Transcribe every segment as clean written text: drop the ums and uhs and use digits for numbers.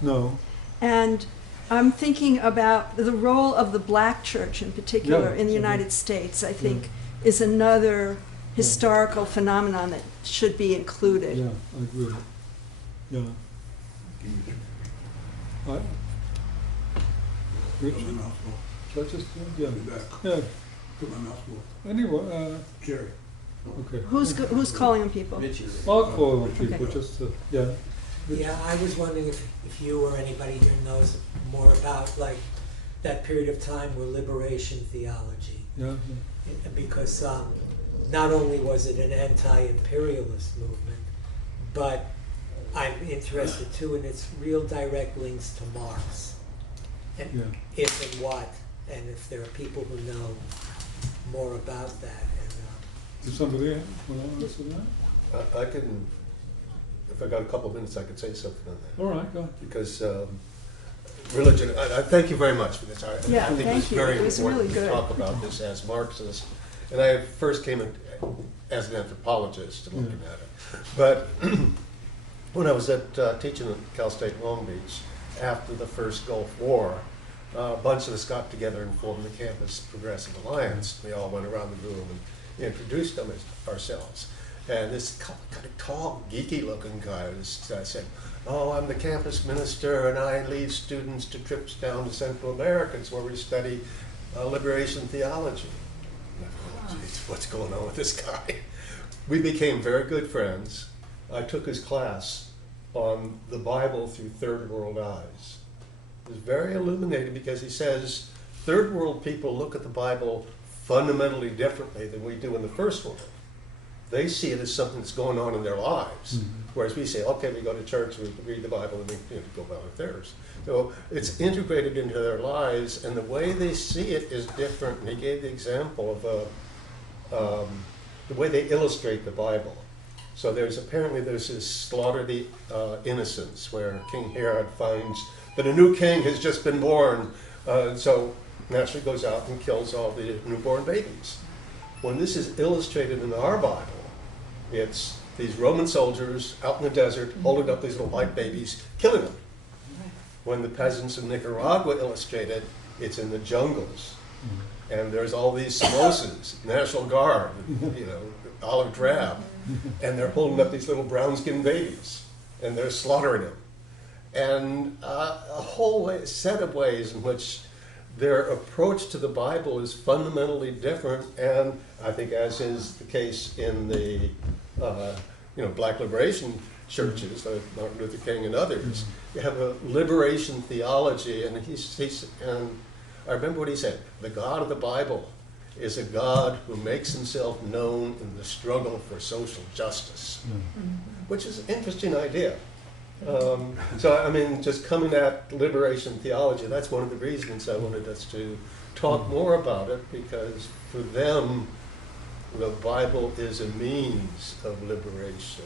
No. And I'm thinking about the role of the black church in particular in the United States, I think, is another historical phenomenon that should be included. Yeah, I agree. Yeah. Richard? Should I just, yeah. Yeah. Put my mouth full. Anyway, Jerry. okay. Who's calling on people? I'll call on people Okay. just to, yeah. Yeah, I was wondering if you or anybody here knows more about like that period of time where liberation theology. Yeah. Because not only was it an anti-imperialist movement, but I'm interested too in its real direct links to Marx. And if and what, and if there are people who know more about that. And, Does somebody want to answer that? I can, if I got a couple of minutes, I could say something on that. All right, go ahead. Because religion, I thank you very much for this. I think thank it's very you. It was important really to good. talk about this as Marxist. And I first came in as an anthropologist and looking at it. But when I was teaching at Cal State Long Beach, after the first Gulf War, a bunch of us got together and formed the Campus Progressive Alliance. We all went around the room and introduced them as ourselves. And this kind of tall, geeky-looking guy said, "Oh, I'm the campus minister, and I lead students to trips down to Central America where we study liberation theology." And I thought, "Oh, geez, what's going on with this guy?" We became very good friends. I took his class on the Bible through third world eyes. It was very illuminating because he says third world people look at the Bible fundamentally differently than we do in the first world. They see it as something that's going on in their lives, whereas we say, okay, we go to church, we read the Bible, and we go about with theirs. So it's integrated into their lives, and the way they see it is different. And he gave the example of the way they illustrate the Bible. So there's this slaughter the innocents, where King Herod finds that a new king has just been born, so naturally goes out and kills all the newborn babies. When this is illustrated in our Bible, it's these Roman soldiers out in the desert holding up these little white babies, killing them. When the peasants of Nicaragua illustrate it, it's in the jungles. And there's all these samosas, National Guard, olive drab, and they're holding up these little brown-skinned babies, and they're slaughtering them. And a whole set of ways in which their approach to the Bible is fundamentally different, and I think, as is the case in the black liberation churches, like Martin Luther King and others, you have a liberation theology, and and I remember what he said: the God of the Bible is a God who makes himself known in the struggle for social justice, which is an interesting idea. So, I mean, just coming at liberation theology, that's one of the reasons I wanted us to talk more about it, because for them, the Bible is a means of liberation,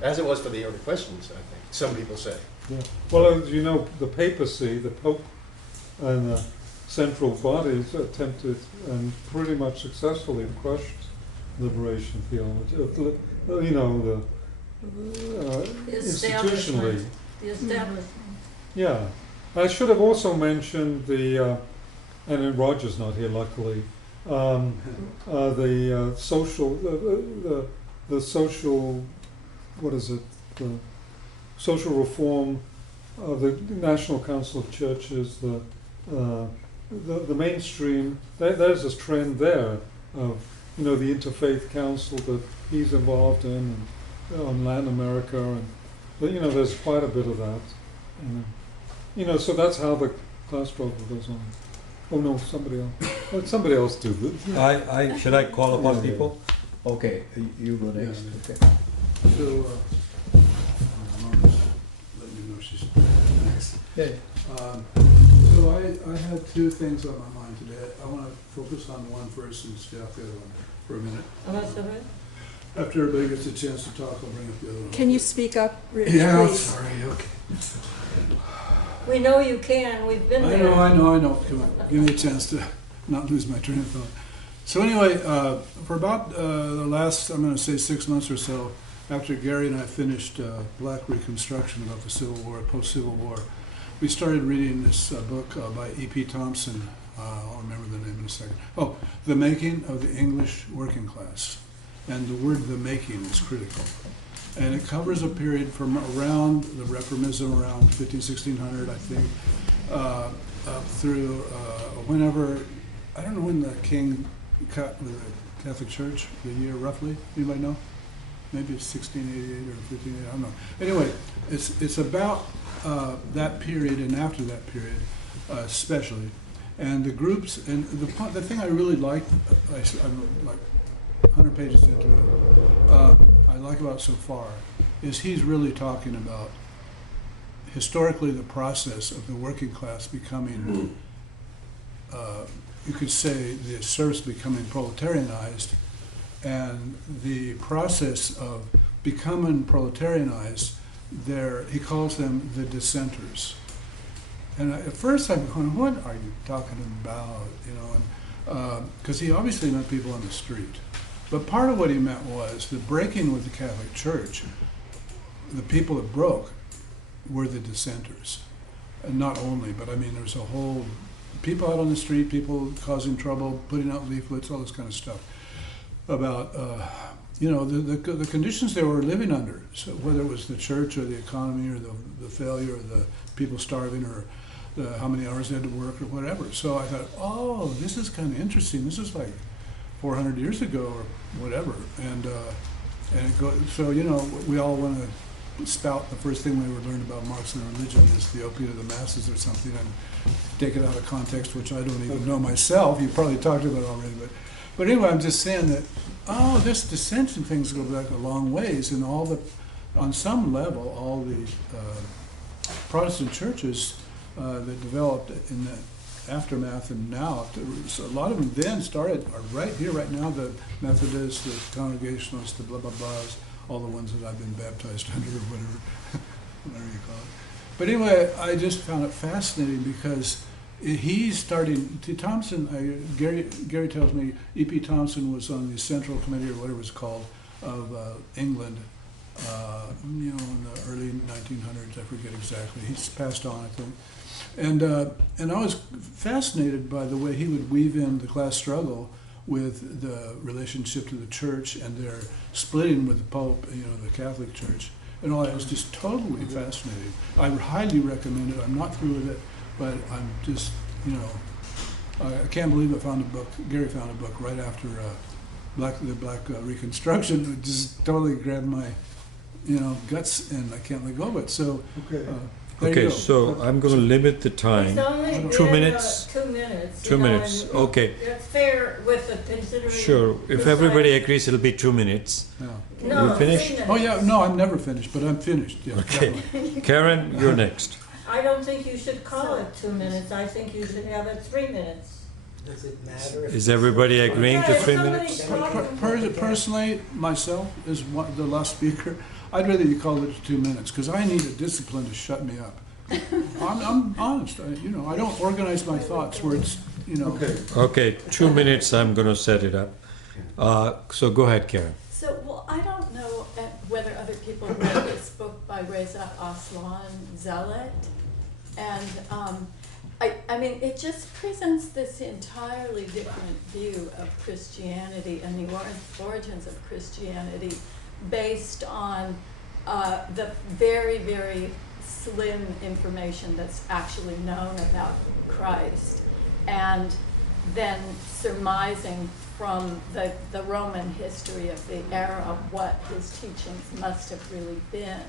as it was for the early Christians, I think, some people say. Yeah. Well, as you know, the papacy, the Pope, and the central bodies attempted and pretty much successfully crushed liberation theology. Institutionally. The establishment. Yeah. I should have also mentioned and then Roger's not here, luckily, the social, the social, what is it, the social reform of the National Council of Churches, the mainstream, there's this trend there of, the Interfaith Council that he's involved in, and on Latin America, and there's quite a bit of that. And, so that's how the class struggle goes on. Oh no, somebody else. Let somebody else do this. Should I call upon Yeah. people? Okay, you go next. Yeah. Okay. So, Margaret's letting me know she's next. Yeah. So I had two things on my mind today. I want to focus on one first and stay off the other one for a minute. Oh, that's all right. After everybody gets a chance to talk, I'll bring up the other one. Can you speak up, Rich, Yeah, I'm please? sorry, okay. We know you can. We've been I there. know. Come on, give me a chance to not lose my train of thought. So anyway, for about the last, I'm going to say 6 months or so, after Gary and I finished Black Reconstruction about the Civil War, post-Civil War, we started reading this book by E.P. Thompson. I'll remember the name in a second. Oh, The Making of the English Working Class. And the word "the making" is critical. And it covers a period from around the Reformism, around 1600, I think, up through whenever, I don't know when the king cut the Catholic Church, the year roughly. Anybody know? Maybe it's 1688 or 1588, I don't know. Anyway, it's about that period and after that period, especially. And the groups, and the thing I really liked, I'm like 100 pages into it, I like about so far, is he's really talking about historically the process of the working class becoming, you could say the serfs becoming proletarianized, and the process of becoming proletarianized, he calls them the dissenters. And at first I'm going, what are you talking about? You know, because he obviously meant people on the street. But part of what he meant was the breaking with the Catholic Church, the people that broke were the dissenters. And not only, but I mean, there's a whole, people out on the street, people causing trouble, putting out leaflets, all this kind of stuff about, you know, the conditions they were living under. So whether it was the church or the economy or the failure or the people starving or how many hours they had to work or whatever. So I thought, oh, this is kind of interesting. This is like 400 years ago or whatever. And so, you know, we all want to spout the first thing we ever learned about Marxism and religion is the opiate of the masses or something, and take it out of context, which I don't even know myself. You probably talked about it already. But anyway, I'm just saying that, oh, this dissension things go back a long ways, and on some level, all the Protestant churches that developed in the aftermath and now, so a lot of them then started, are right here, right now, the Methodists, the Congregationalists, the blah, blah, blahs, all the ones that I've been baptized under or whatever you call it. But anyway, I just found it fascinating because he's starting, Thompson, Gary tells me E.P. Thompson was on the Central Committee or whatever it's called of England, you know, in the early 1900s, I forget exactly. He's passed on, I think. And I was fascinated by the way he would weave in the class struggle with the relationship to the church and their splitting with the Pope, you know, the Catholic Church. And all that was just totally fascinating. I highly recommend it. I'm not through with it, but I'm just, you know, I can't believe I found a book, Gary found a book right after the Black Reconstruction. It just totally grabbed my, you know, guts, and I can't let go of it. So, Okay. Okay, so I'm going to limit the time. It's only 2 been, minutes? 2 minutes. 2 minutes, okay. It's fair with the consideration. Sure, if everybody agrees, it'll be 2 minutes. yeah. No, You finished? 3 minutes. Oh yeah, no, I'm never finished, but I'm finished. Yeah, Okay. definitely. Karen, you're next. I don't think you should call it 2 minutes. I think you should have it 3 minutes. Does it matter? if Is it's- everybody agreeing to Yeah, if 3 somebody's minutes? talking- Personally, myself, as the last speaker, I'd rather you call it 2 minutes, because I need a discipline to shut me up. I'm honest, you know, I don't organize my thoughts where it's, you know. Okay. Okay, 2 minutes, I'm going to set it up. So go ahead, Karen. So, well, I don't know whether other people read this book by Reza Aslan Zealot, and I mean, it just presents this entirely different view of Christianity and the origins of Christianity based on the very, very slim information that's actually known about Christ, and then surmising from the Roman history of the era what his teachings must have really been.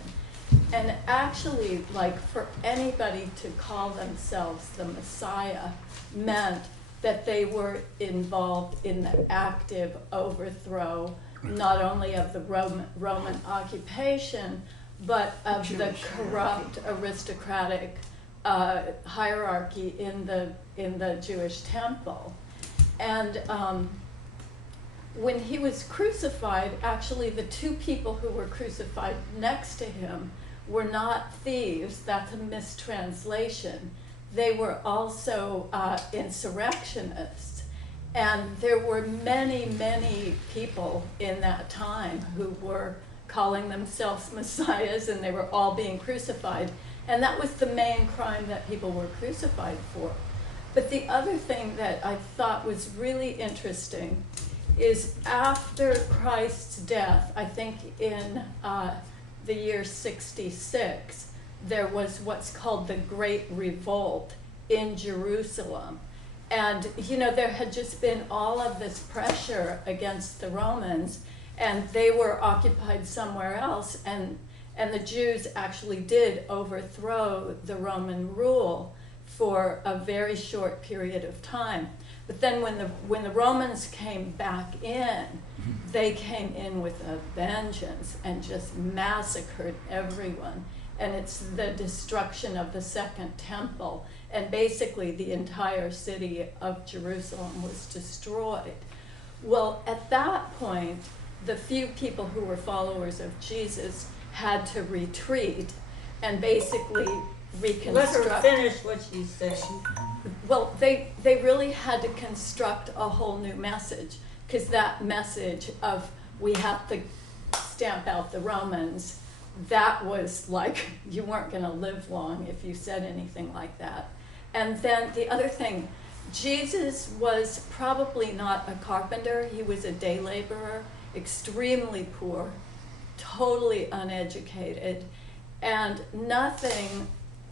And actually, like, for anybody to call themselves the Messiah meant that they were involved in the active overthrow not only of the Roman occupation, but of the corrupt aristocratic hierarchy in the Jewish temple. And when he was crucified, actually the two people who were crucified next to him were not thieves. That's a mistranslation. They were also insurrectionists. And there were many, many people in that time who were calling themselves messiahs, and they were all being crucified. And that was the main crime that people were crucified for. But the other thing that I thought was really interesting is after Christ's death, I think in the year 66, there was what's called the Great Revolt in Jerusalem. And, you know, there had just been all of this pressure against the Romans, and they were occupied somewhere else, and the Jews actually did overthrow the Roman rule for a very short period of time. But then when the Romans came back in, they came in with a vengeance and just massacred everyone. And it's the destruction of the Second Temple. And basically the entire city of Jerusalem was destroyed. Well, at that point, the few people who were followers of Jesus had to retreat and basically reconstruct. Let her finish what she's saying. Well, they really had to construct a whole new message, because that message of we have to stamp out the Romans, that was like, you weren't going to live long if you said anything like that. And then the other thing, Jesus was probably not a carpenter. He was a day laborer, extremely poor, totally uneducated, and nothing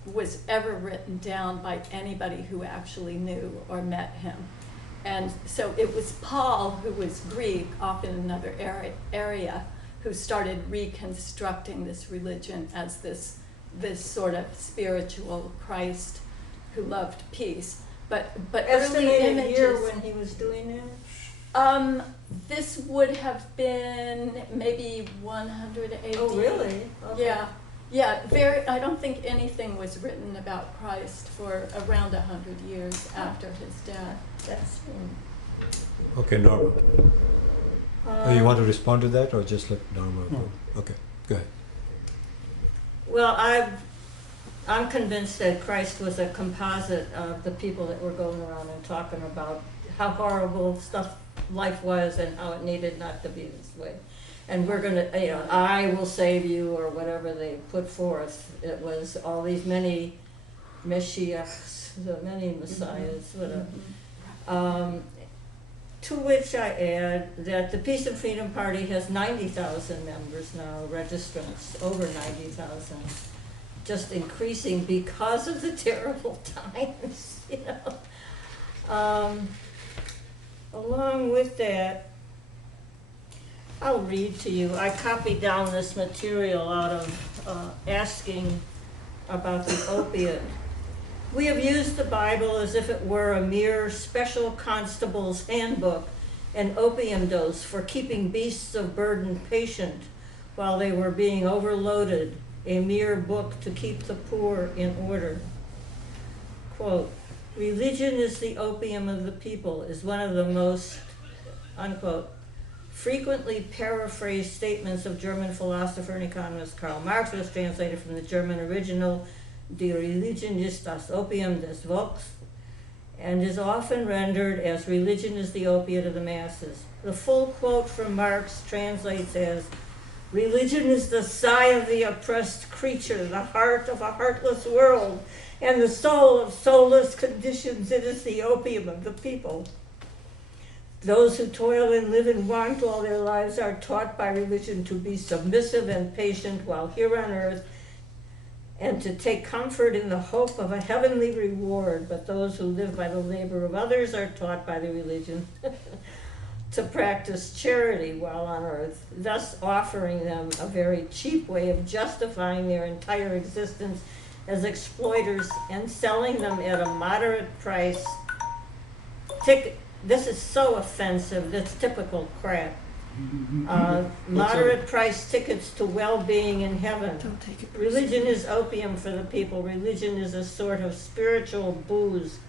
was ever written down by anybody who actually knew or met him. And so it was Paul, who was Greek, off in another area, who started reconstructing this religion as this sort of spiritual Christ who loved peace. But early Estimated images, year when he was doing that? this would have been maybe 100 AD. Oh, really? Okay. Yeah. Yeah, I don't think anything was written about Christ for around 100 years after his death. That's Okay, Norma. You want to respond to that or just let Norma go? Okay, go ahead. Well, I'm convinced that Christ was a composite of the people that were going around and talking about how horrible life was and how it needed not to be this way. And we're going to, I will save you, or whatever they put forth. It was all these many Meshiachs, the many Messiahs, whatever. To which I add that the Peace and Freedom Party has 90,000 members now, registrants, over 90,000, just increasing because of the terrible times, Along with that, I'll read to you. I copied down this material out of asking about the opiate. We have used the Bible as if it were a mere special constable's handbook, an opium dose for keeping beasts of burden patient while they were being overloaded, a mere book to keep the poor in order. Quote, religion is the opium of the people is one of the most, unquote, frequently paraphrased statements of German philosopher and economist Karl Marx. Was translated from the German original, Die Religion ist das Opium des Volks, and is often rendered as religion is the opiate of the masses. The full quote from Marx translates as, religion is the sigh of the oppressed creature, the heart of a heartless world, and the soul of soulless conditions. It is the opium of the people. Those who toil and live in want all their lives are taught by religion to be submissive and patient while here on earth, and to take comfort in the hope of a heavenly reward. But those who live by the labor of others are taught by the religion to practice charity while on earth, thus offering them a very cheap way of justifying their entire existence as exploiters and selling them at a moderate price. This is so offensive, that's typical crap. Moderate price tickets to well-being in heaven. Don't take it Religion is opium for the people. Religion is a sort of spiritual booze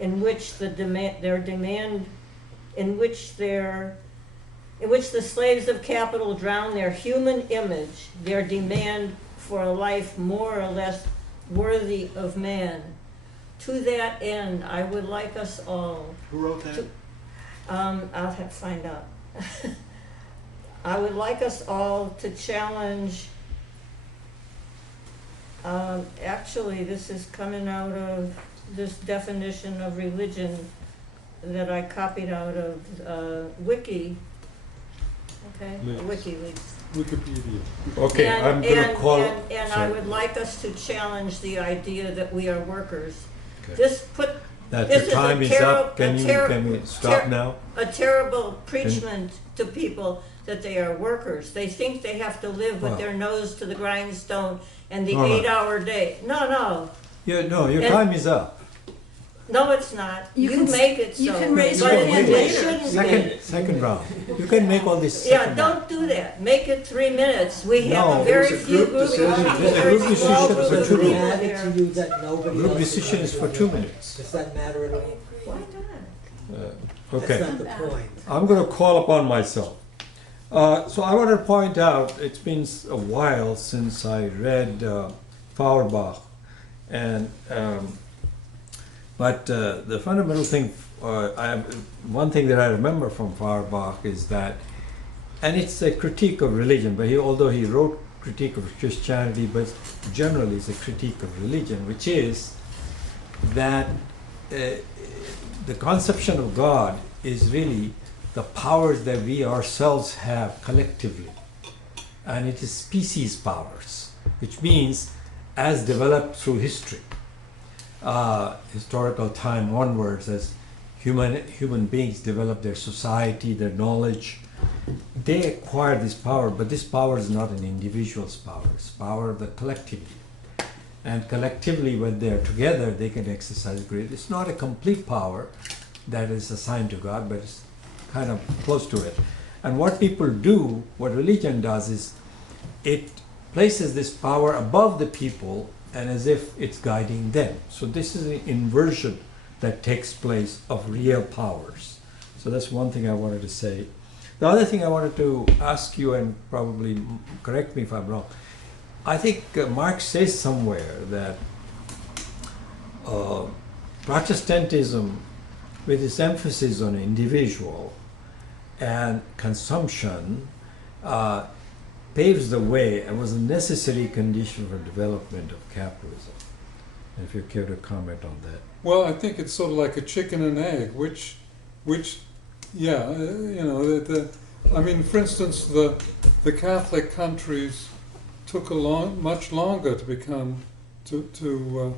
in which the slaves of capital drown their human image, their demand for a life more or less worthy of man. To that end, I would like us all. Who wrote that? I'll have to find out. I would like us all to challenge Actually, this is coming out of this definition of religion that I copied out of Wiki, okay, Leaks. WikiLeaks. Wikipedia. Okay, I'm gonna call. And I sorry. would like us to challenge the idea that we are workers. Okay. This put That this your is a time is terri- up. Can a you terri- can we stop ter- now? a terrible preachment to people that they are workers. They think they have to live with Wow. their nose to the grindstone and the No, no. 8-hour day. No. Yeah, no, your And- time is up. No, it's not. You You can- make it so. you can raise but your it- hand it later. shouldn't be. Second round. You can make all this. Yeah, second round. don't do that. Make it 3 minutes. We No, have very it was a few group groups. decision. There's a group decision for Does 2 it minutes. matter to you that nobody Group else decision is for 2 minutes. Does that matter at all? Why not? Okay. That's not the point. I'm going to call upon myself. So I want to point out, it's been a while since I read Feuerbach, and but the fundamental thing, one thing that I remember from Feuerbach is that, and it's a critique of religion. But although he wrote critique of Christianity, but generally it's a critique of religion, which is that the conception of God is really the powers that we ourselves have collectively. And it is species powers, which means as developed through history, historical time onwards, as human beings develop their society, their knowledge, they acquire this power, but this power is not an individual's power, it's power of the collectivity. And collectively, when they are together, they can exercise great. It's not a complete power that is assigned to God, but it's kind of close to it. And what people do, what religion does, is it places this power above the people and as if it's guiding them. So this is an inversion that takes place of real powers. So that's one thing I wanted to say. The other thing I wanted to ask you, and probably correct me if I'm wrong, I think Marx says somewhere that Protestantism, with its emphasis on individual and consumption, paves the way and was a necessary condition for development of capitalism. And if you care to comment on that. Well, I think it's sort of like a chicken and egg, which, yeah, you know, I mean, for instance, the Catholic countries took much longer to become, to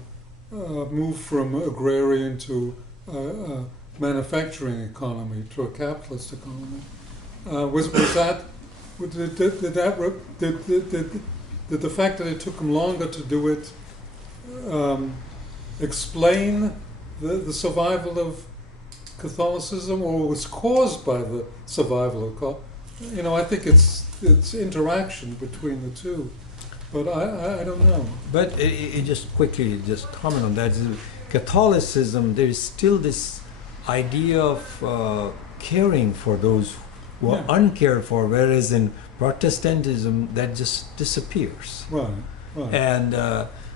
move from agrarian to manufacturing economy to a capitalist economy. Did the fact that it took them longer to do it explain the survival of Catholicism, or was caused by the survival of you know, I think it's interaction between the two, but I don't know. But just quickly, just comment on that. Catholicism, there is still this idea of caring for those who are uncared for, whereas in Protestantism that just disappears. Right. And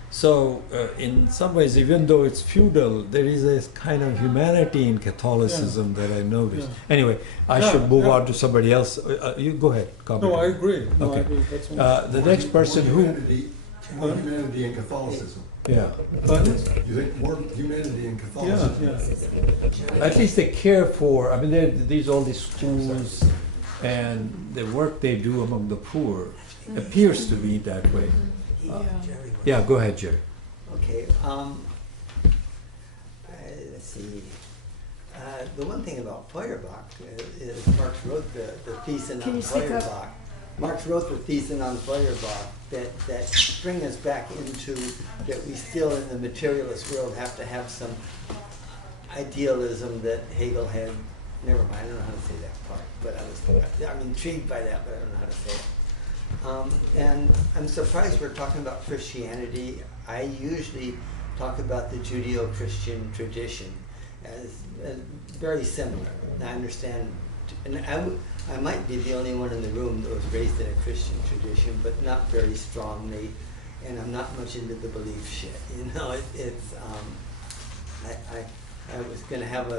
so in some ways, even though it's feudal, there is a kind of humanity in Catholicism that I noticed. Yeah. Anyway, I should move on to somebody else. You go ahead. Comment. No, I agree. No, I Okay. agree. That's all. The next person who... More humanity in Catholicism. Yeah. You think more humanity in Yeah, Catholicism? yeah. At least they care for, I mean, these all these schools and the work they do among the poor appears to be that way. Jerry, Yeah, go ahead, Jerry. Okay, let's see. The one thing about Feuerbach is Marx wrote the thesis Can on you speak up? Feuerbach. Marx wrote the thesis on Feuerbach that bring us back into that we still in the materialist world have to have some idealism that Hegel had. Never mind, I don't know how to say that part, but I'm intrigued by that, but I don't know how to say it. And I'm surprised we're talking about Christianity. I usually talk about the Judeo-Christian tradition as very similar. I understand, and I might be the only one in the room that was raised in a Christian tradition, but not very strongly, and I'm not much into the belief shit. You know, I was going to have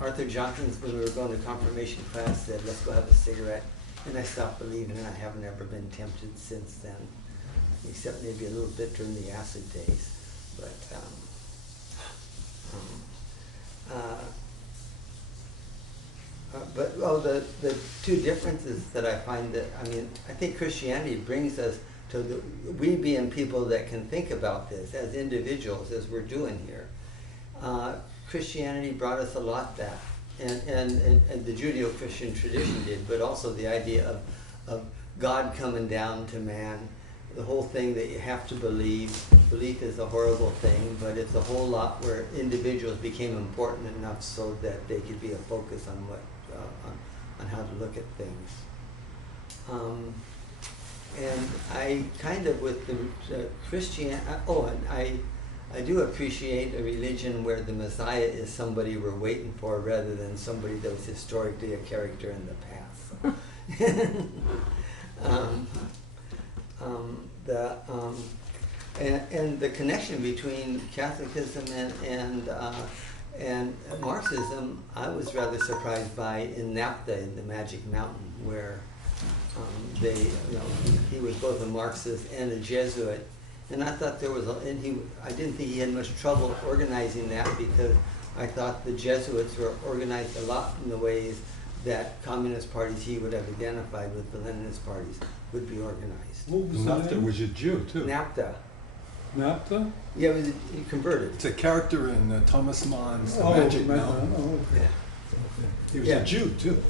Arthur Johnson's, when we were going to confirmation class, said, let's go have a cigarette. And I stopped believing, and I haven't ever been tempted since then. except maybe a little bit during the acid days. But the two differences that I find that, I mean, I think Christianity brings us to we being people that can think about this as individuals, as we're doing here. Christianity brought us a lot back, and the Judeo-Christian tradition did, but also the idea of God coming down to man, the whole thing that you have to believe. Belief is a horrible thing, but it's a whole lot where individuals became important enough so that they could be a focus on what on how to look at things. And I kind of with the Christian. And I do appreciate a religion where the Messiah is somebody we're waiting for rather than somebody that was historically a character in the past. And the connection between Catholicism and Marxism, I was rather surprised by in NAPTA, in the Magic Mountain, where he was both a Marxist and a Jesuit. And I thought I didn't think he had much trouble organizing that, because I thought the Jesuits were organized a lot in the ways that communist parties he would have identified with the Leninist parties would be organized. What was the NAFTA name? was a Jew, too. NAPTA. NAPTA? Yeah, he converted. It's a character in Thomas Mann's The Oh, Magic Ma- Mountain. oh, okay. He was Yeah. a Jew, too.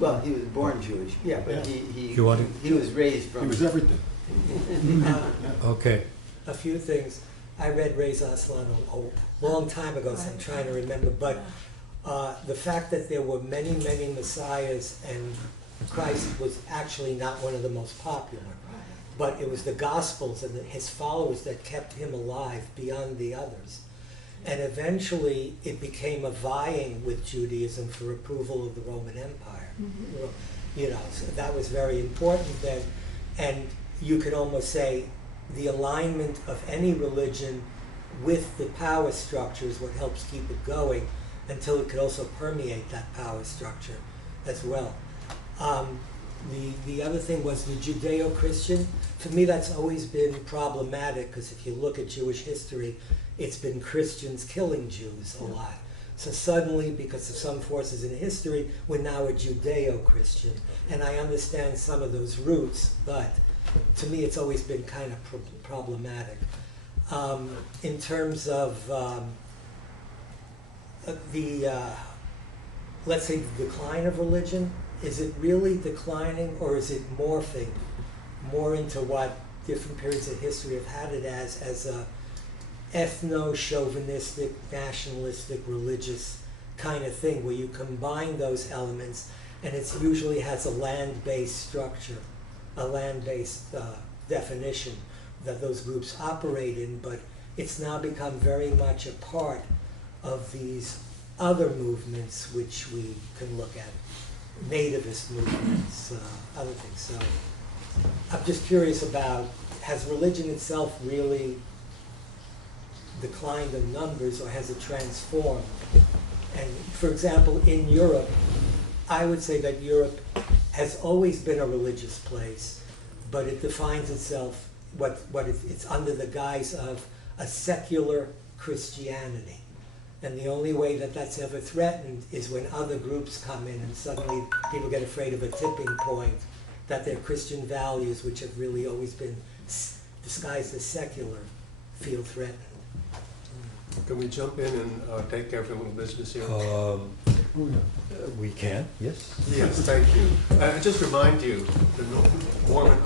Well, he was born Jewish, yeah, but You want he was raised from. He was everything. Okay. A few things. I read Reza Aslan a long time ago, so I'm trying to remember. But the fact that there were many, many messiahs and Christ was actually not one of the most popular. But it was the Gospels and his followers that kept him alive beyond the others. And eventually it became a vying with Judaism for approval of the Roman Empire. Mm-hmm. So that was very important then. And you could almost say the alignment of any religion with the power structure is what helps keep it going, until it could also permeate that power structure as well. The other thing was the Judeo-Christian. For me, that's always been problematic, because if you look at Jewish history, it's been Christians killing Jews a lot. So suddenly, because of some forces in history, we're now a Judeo-Christian. And I understand some of those roots, but to me, it's always been kind of problematic. In terms of let's say, the decline of religion, is it really declining, or is it morphing more into what different periods of history have had it as a ethno-chauvinistic, nationalistic, religious kind of thing, where you combine those elements, and it usually has a land-based structure, a land-based definition that those groups operate in, but it's now become very much a part of these other movements which we can look at, nativist movements, other things. So I'm just curious about, has religion itself really declined in numbers, or has it transformed? And for example, in Europe, I would say that Europe has always been a religious place, but it defines itself, it's under the guise of a secular Christianity. And the only way that that's ever threatened is when other groups come in and suddenly people get afraid of a tipping point, that their Christian values, which have really always been disguised as secular, feel threatened. Can we jump in and take care of a little business here? We can, yes. Yes, thank you. I just remind you, the Mormon